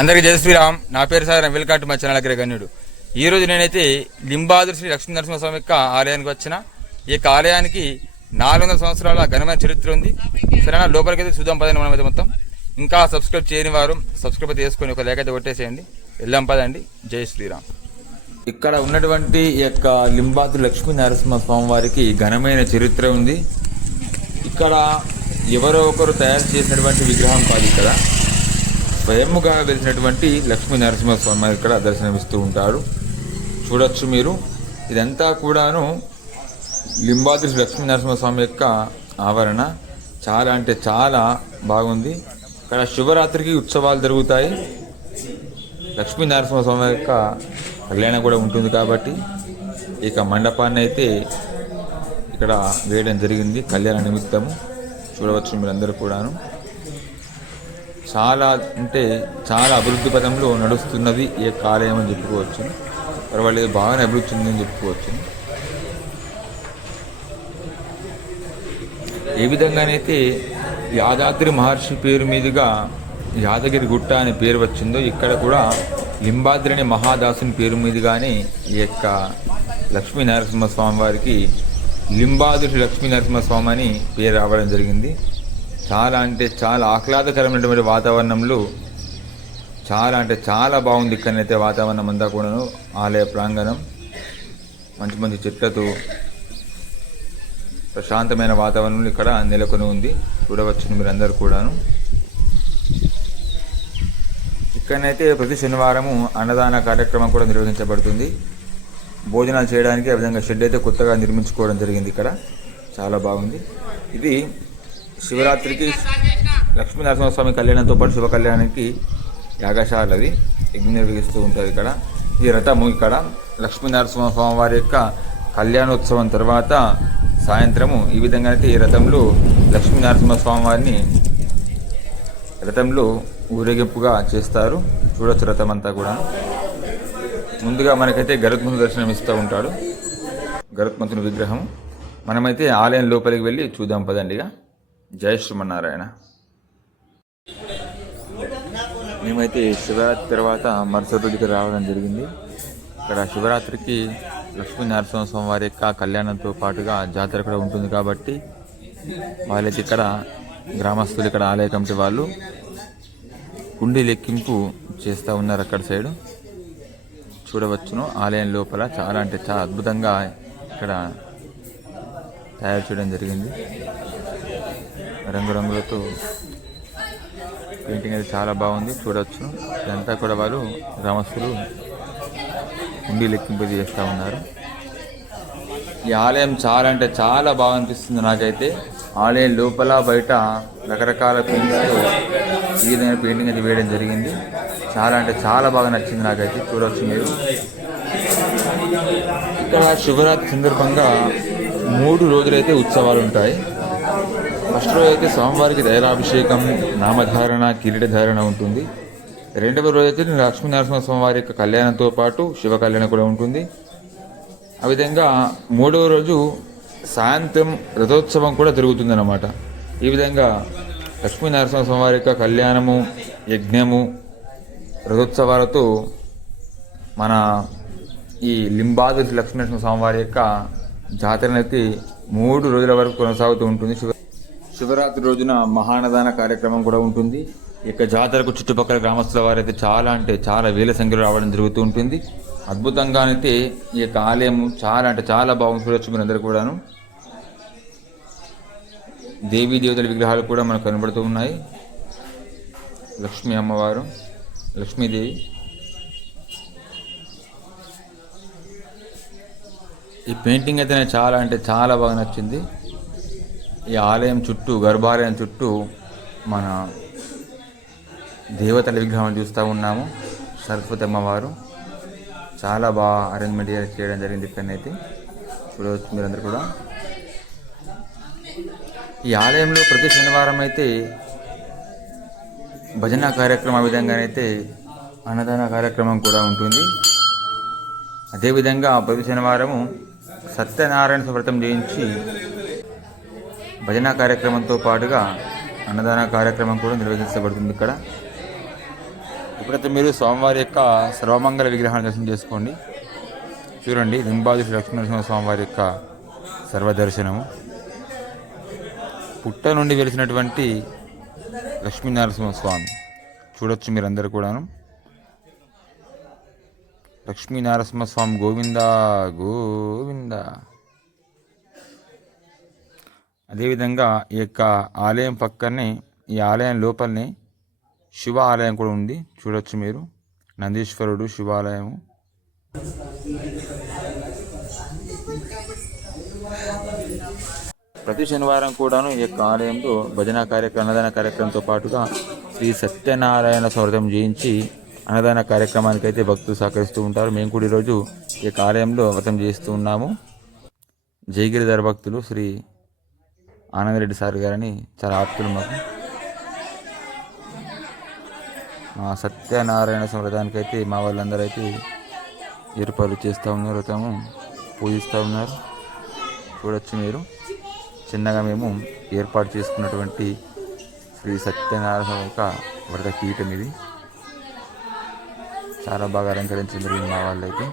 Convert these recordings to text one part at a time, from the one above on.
అందరికీ జయ శ్రీరామ్. నా పేరు సార్ వెల్కమ్ టు మా ఛానల్ అగ్రగణ్యుడు ఈరోజు నేనైతే లింబాదురు శ్రీ లక్ష్మీ నరసింహస్వామి యొక్క ఆలయానికి వచ్చిన. ఈ యొక్క ఆలయానికి నాలుగు వందల సంవత్సరాల ఘనమైన చరిత్ర ఉంది. సరేనా? లోపలికి అయితే చూద్దాం పదండి మనం అయితే మొత్తం. ఇంకా సబ్స్క్రైబ్ చేయని వారు సబ్స్క్రైబ్ చేసుకొని ఒక లేఖ అయితే కొట్టేసేయండి. వెళ్ళాం పదండి. జై శ్రీరామ్. ఇక్కడ ఉన్నటువంటి ఈ యొక్క లింబాదురు లక్ష్మీ నరసింహ స్వామి వారికి ఘనమైన చరిత్ర ఉంది. ఇక్కడ ఎవరో ఒకరు తయారు చేసినటువంటి విగ్రహం కాదు ఇక్కడ. స్వయముగా వెలిసినటువంటి లక్ష్మీ నరసింహస్వామి ఇక్కడ దర్శనమిస్తూ ఉంటారు. చూడొచ్చు మీరు. ఇదంతా కూడాను లింబాద్రి లక్ష్మీ నరసింహస్వామి యొక్క ఆవరణ. చాలా అంటే చాలా బాగుంది. ఇక్కడ శివరాత్రికి ఉత్సవాలు జరుగుతాయి. లక్ష్మీ నరసింహస్వామి యొక్క కళ్యాణం కూడా ఉంటుంది కాబట్టి ఇక మండపాన్ని అయితే ఇక్కడ వేయడం జరిగింది. కళ్యాణ నిమిత్తము. చూడవచ్చు మీరందరూ కూడాను. చాలా అంటే చాలా అభివృద్ధి పదంలో నడుస్తున్నది ఈ యొక్క ఆలయం అని చెప్పుకోవచ్చు. పర్వాలేదు బాగానే అభివృద్ధి చెందిందని చెప్పుకోవచ్చు. ఏ విధంగానైతే యాదాద్రి మహర్షి పేరు మీదుగా యాదగిరి గుట్ట అనే పేరు వచ్చిందో ఇక్కడ కూడా లింబాద్రి అనే మహాదాసుని పేరు మీదుగానే ఈ యొక్క లక్ష్మీ నరసింహస్వామి వారికి లింబాద్రి లక్ష్మీ నరసింహస్వామి అని పేరు రావడం జరిగింది. చాలా అంటే చాలా ఆహ్లాదకరమైనటువంటి వాతావరణంలో చాలా అంటే చాలా బాగుంది ఇక్కడనైతే వాతావరణం అంతా కూడాను ఆలయ ప్రాంగణం మంచి మంచి చెట్లతో ప్రశాంతమైన వాతావరణం ఇక్కడ నెలకొని ఉంది. చూడవచ్చును మీరందరూ కూడాను. ఇక్కడనైతే ప్రతి శనివారము అన్నదాన కార్యక్రమం కూడా నిర్వహించబడుతుంది. భోజనాలు చేయడానికి ఆ విధంగా షెడ్ అయితే కొత్తగా నిర్మించుకోవడం జరిగింది ఇక్కడ. చాలా బాగుంది. ఇది శివరాత్రికి లక్ష్మీ నరసింహస్వామి కళ్యాణంతో పాటు శివ కళ్యాణానికి యాగశాలది యజ్ఞం నిర్వహిస్తూ ఉంటారు ఇక్కడ. ఈ రథము ఇక్కడ లక్ష్మీ నరసింహస్వామి వారి యొక్క కళ్యాణోత్సవం తర్వాత సాయంత్రము ఈ విధంగా అయితే ఈ రథంలో లక్ష్మీ నరసింహస్వామి వారిని రథంలో ఊరేగింపుగా చేస్తారు. చూడొచ్చు రథం అంతా కూడా. ముందుగా మనకైతే గరుత్మంతుని దర్శనం ఇస్తూ ఉంటాడు. గరుత్మంతుని విగ్రహం. మనమైతే ఆలయం లోపలికి వెళ్ళి చూద్దాం పదండిగా. జై శ్రీమన్నారాయణ. మేమైతే శివరాత్రి తర్వాత మరుసటి రోజుకి రావడం జరిగింది. ఇక్కడ శివరాత్రికి లక్ష్మీ నరసింహస్వామి వారి యొక్క కళ్యాణంతో పాటుగా జాతర కూడా ఉంటుంది కాబట్టి వాళ్ళైతే ఇక్కడ గ్రామస్తులు ఇక్కడ ఆలయ కమిటీ వాళ్ళు కుండీ లెక్కింపు చేస్తూ ఉన్నారు అక్కడ సైడు. చూడవచ్చును ఆలయం లోపల చాలా అంటే చాలా అద్భుతంగా ఇక్కడ తయారు చేయడం జరిగింది. రంగురంగులతో పెయింటింగ్ అయితే చాలా బాగుంది. చూడవచ్చు ఇదంతా కూడా వాళ్ళు గ్రామస్తులు ఉండి లెక్కింపు చేస్తూ ఉన్నారు. ఈ ఆలయం చాలా అంటే చాలా బాగా అనిపిస్తుంది నాకైతే. ఆలయం లోపల బయట రకరకాల పెయింట్స్తో ఈ విధంగా పెయింటింగ్ అయితే వేయడం జరిగింది. చాలా అంటే చాలా బాగా నచ్చింది నాకైతే. చూడవచ్చు మీరు. ఇక్కడ శివరాత్రి సందర్భంగా మూడు రోజులైతే ఉత్సవాలు ఉంటాయి. ఫస్ట్ రోజు అయితే స్వామివారికి తైలాభిషేకం నామధారణ కిరీటధారణ ఉంటుంది. రెండవ రోజు అయితే లక్ష్మీ నరసింహ స్వామివారి యొక్క కళ్యాణంతో పాటు శివ కళ్యాణం కూడా ఉంటుంది. ఆ విధంగా మూడవ రోజు సాయంత్రం రథోత్సవం కూడా జరుగుతుందన్నమాట. ఈ విధంగా లక్ష్మీ నరసింహ స్వామివారి యొక్క కళ్యాణము యజ్ఞము రథోత్సవాలతో మన ఈ లింబాదు లక్ష్మీనరసింహ స్వామివారి యొక్క జాతర మూడు రోజుల వరకు కొనసాగుతూ ఉంటుంది. శివ శివరాత్రి రోజున మహానదాన కార్యక్రమం కూడా ఉంటుంది. ఈ యొక్క జాతరకు చుట్టుపక్కల గ్రామస్తుల వారైతే చాలా అంటే చాలా వేల సంఖ్యలో రావడం జరుగుతూ ఉంటుంది. అద్భుతంగానైతే ఈ యొక్క ఆలయం చాలా అంటే చాలా బాగుంది. చూడొచ్చు మీరందరూ కూడాను. దేవీ దేవతల విగ్రహాలు కూడా మనకు కనబడుతూ ఉన్నాయి. లక్ష్మీ అమ్మవారు లక్ష్మీదేవి. ఈ పెయింటింగ్ అయితే నాకు చాలా అంటే చాలా బాగా నచ్చింది. ఈ ఆలయం చుట్టూ గర్భాలయం చుట్టూ మన దేవతల విగ్రహం చూస్తూ ఉన్నాము. సరస్వతి అమ్మవారు చాలా బాగా అరేంజ్మెంట్ చేయడం జరిగింది ఇక్కడనైతే. చూడవచ్చు మీరందరూ కూడా ఈ ఆలయంలో ప్రతి శనివారం అయితే భజన కార్యక్రమం ఆ విధంగానైతే అన్నదాన కార్యక్రమం కూడా ఉంటుంది. అదేవిధంగా ప్రతి శనివారము సత్యనారాయణ వ్రతం చేయించి భజన కార్యక్రమంతో పాటుగా అన్నదాన కార్యక్రమం కూడా నిర్వహించబడుతుంది ఇక్కడ. ఇప్పుడైతే మీరు స్వామివారి యొక్క సర్వమంగళ విగ్రహాన్ని దర్శనం చేసుకోండి. చూడండి లింబాది శ్రీ లక్ష్మీనరసింహ స్వామివారి యొక్క సర్వదర్శనము. పుట్ట నుండి వెలిసినటువంటి లక్ష్మీనరసింహ స్వామి. చూడొచ్చు మీరందరూ కూడాను. లక్ష్మీనరసింహ స్వామి గోవింద గోవింద. అదేవిధంగా ఈ యొక్క ఆలయం పక్కనే ఈ ఆలయం లోపలనే శివ ఆలయం కూడా ఉంది. చూడొచ్చు మీరు. నందీశ్వరుడు శివాలయము. ప్రతి శనివారం కూడాను ఈ యొక్క ఆలయంలో భజన కార్యక్రమం అన్నదాన కార్యక్రమంతో పాటుగా శ్రీ సత్యనారాయణ స్వర్గం చేయించి అన్నదాన కార్యక్రమానికి అయితే భక్తులు సహకరిస్తూ ఉంటారు. మేము కూడా ఈరోజు ఈ యొక్క ఆలయంలో వ్రతం చేస్తూ ఉన్నాము. జయగిరిధర భక్తులు శ్రీ ఆనందరెడ్డి సార్ గారని చాలా ఆప్తులు మాకు. మా సత్యనారాయణ సంప్రదాయానికి అయితే మా వాళ్ళందరూ అయితే ఏర్పాటు చేస్తూ ఉన్నారు తాము పూజిస్తూ ఉన్నారు. చూడొచ్చు మీరు. చిన్నగా మేము ఏర్పాటు చేసుకున్నటువంటి శ్రీ సత్యనారాయణ యొక్క వరద పీఠం ఇది. చాలా బాగా అలంకరించడం జరిగింది మా వాళ్ళైతే.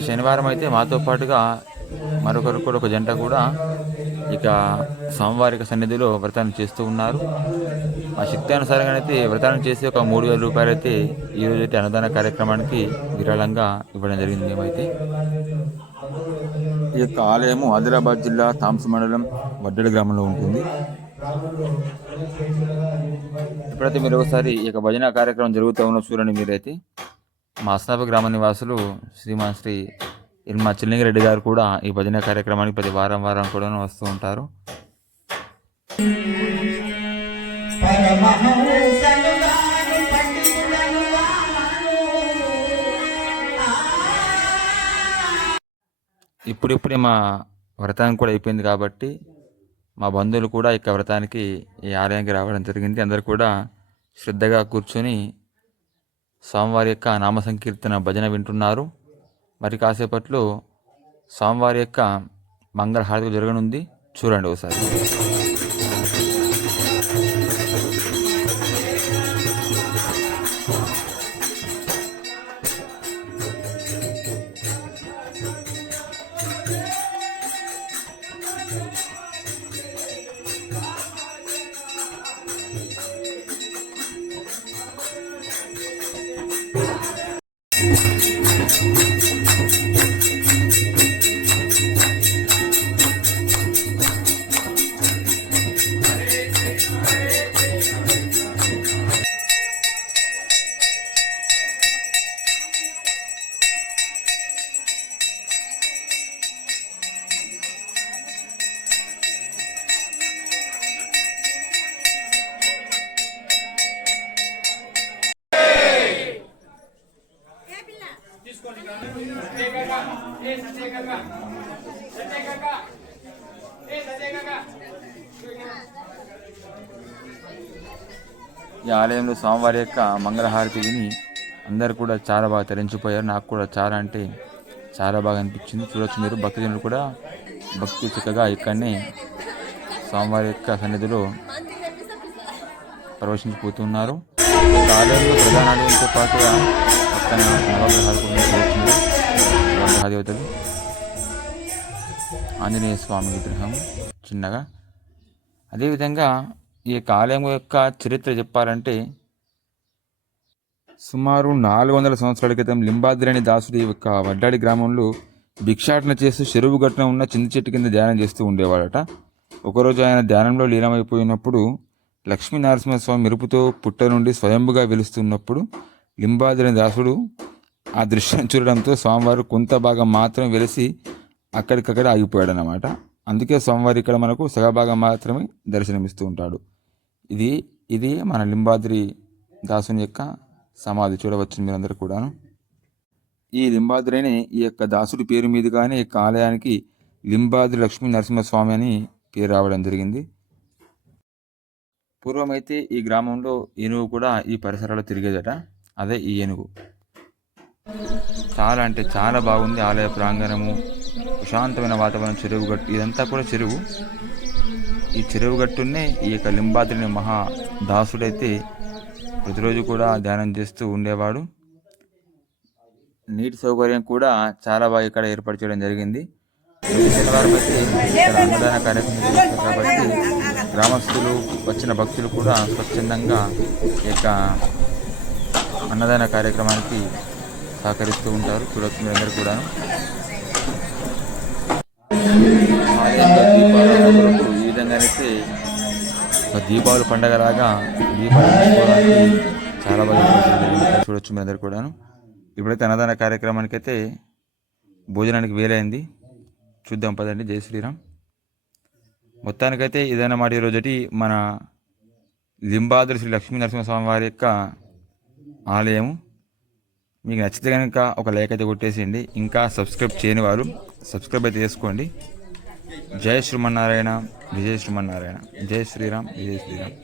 ఈ శనివారం అయితే మాతో పాటుగా మరొకరు కూడా ఒక జంట కూడా ఇక స్వామివారిక సన్నిధిలో వ్రతాన్ని చేస్తూ ఉన్నారు. ఆ శక్తి అనుసారంగా అయితే వ్రతాన్ని చేసి ఒక మూడు వేల రూపాయలు అయితే ఈ రోజు అయితే అన్నదాన కార్యక్రమానికి విరాళంగా ఇవ్వడం జరిగింది మేమైతే. ఈ యొక్క ఆలయము ఆదిలాబాద్ జిల్లా తాంస మండలం వడ్డడి గ్రామంలో ఉంటుంది. ఇప్పుడైతే మీరు ఒకసారి ఈ యొక్క భజన కార్యక్రమం జరుగుతూ ఉన్న చూడండి మీరైతే. మాస్నాప గ్రామ నివాసులు శ్రీమాన్ శ్రీ ఇల్మా చిల్లింగిరెడ్డి గారు కూడా ఈ భజన కార్యక్రమానికి ప్రతి వారం వారం కూడా వస్తూ ఉంటారు. ఇప్పుడిప్పుడే మా వ్రతానికి కూడా అయిపోయింది కాబట్టి మా బంధువులు కూడా ఇక వ్రతానికి ఈ ఆలయానికి రావడం జరిగింది. అందరు కూడా శ్రద్ధగా కూర్చొని స్వామివారి యొక్క నామ సంకీర్తన భజన వింటున్నారు. మరి కాసేపట్లో స్వామివారి యొక్క మంగళ హారతి జరగనుంది. చూడండి ఒకసారి. ఈ ఆలయంలో స్వామివారి యొక్క మంగళహారతి విని అందరు కూడా చాలా బాగా తరించిపోయారు. నాకు కూడా చాలా అంటే చాలా బాగా అనిపించింది. చూడొచ్చు మీరు భక్తజనులు కూడా. భక్తి చక్కగా ఇక్కడనే స్వామివారి యొక్క సన్నిధిలో ప్రవేశించిపోతున్నారు. ఈ ఆలయంలో ప్రధాన ఆలయంతో పాటుగా పక్కన నవగ్రహాలు కూడా చూడొచ్చు ఆంజనేయ స్వామి విగ్రహం చిన్నగా. అదేవిధంగా ఈ కాలేము ఆలయం యొక్క చరిత్ర చెప్పాలంటే సుమారు నాలుగు వందల సంవత్సరాల క్రితం లింబాద్రి అనే దాసుడు యొక్క వడ్డాడి గ్రామంలో భిక్షాటన చేస్తూ చెరువు గట్టున ఉన్న చింత చెట్టు కింద ధ్యానం చేస్తూ ఉండేవాడట. ఒకరోజు ఆయన ధ్యానంలో లీనమైపోయినప్పుడు లక్ష్మీ నరసింహస్వామి మెరుపుతో పుట్ట నుండి స్వయంభుగా వెలుస్తున్నప్పుడు లింబాద్రి దాసుడు ఆ దృశ్యం చూడడంతో స్వామివారు కొంత భాగం మాత్రం వెలిసి అక్కడికక్కడ ఆగిపోయాడనమాట అందుకే స్వామివారి ఇక్కడ మనకు సగభాగం మాత్రమే దర్శనమిస్తూ ఉంటాడు. ఇది ఇది మన లింబాద్రి దాసుని యొక్క సమాధి చూడవచ్చు మీరందరూ కూడాను. ఈ లింబాద్రిని ఈ యొక్క దాసుడి పేరు మీదుగానే ఈ యొక్క ఆలయానికి లింబాద్రి లక్ష్మీ నరసింహస్వామి అని పేరు రావడం జరిగింది. పూర్వమైతే ఈ గ్రామంలో ఏనుగు కూడా ఈ పరిసరాల్లో తిరిగేదట. అదే ఈ ఏనుగు. చాలా అంటే చాలా బాగుంది. ఆలయ ప్రాంగణము ప్రశాంతమైన వాతావరణం చెరువు గట్టు ఇదంతా కూడా చెరువు. ఈ చెరువు గట్టునే ఈ యొక్క లింబాద్రిని మహా దాసుడైతే ప్రతిరోజు కూడా ధ్యానం చేస్తూ ఉండేవాడు. నీటి సౌకర్యం కూడా చాలా బాగా ఇక్కడ ఏర్పాటు చేయడం జరిగింది. శనివారం అయితే ఇక్కడ అన్నదాన కార్యక్రమం కాబట్టి గ్రామస్తులు వచ్చిన భక్తులు కూడా స్వచ్ఛందంగా ఈ యొక్క అన్నదాన కార్యక్రమానికి సహకరిస్తూ ఉంటారు. చూడొచ్చు మీరందరూ కూడా దీపారాధన కొరకు ఈ విధంగానైతే ఒక దీపావళి పండగలాగా దీపాలు పెంచుకోవడానికి చాలా బాగా చూడొచ్చు మీరందరూ కూడాను. ఇప్పుడైతే అన్నదాన కార్యక్రమానికి అయితే భోజనానికి వేలైంది. చూద్దాం పదండి. జై శ్రీరామ్. మొత్తానికైతే ఇదన్నమాట ఈరోజుటి మన లింబాద్రి శ్రీ లక్ష్మీ నరసింహస్వామి వారి యొక్క ఆలయము మీకు నచ్చితే కనుక ఒక లైక్ అయితే కొట్టేసేయండి. ఇంకా సబ్స్క్రైబ్ చేయని వారు సబ్స్క్రైబ్ అయితే చేసుకోండి. జయ శ్రీమన్నారాయణ విజయ శ్రీమన్నారాయణ జయ శ్రీరామ్ విజయ శ్రీరామ్.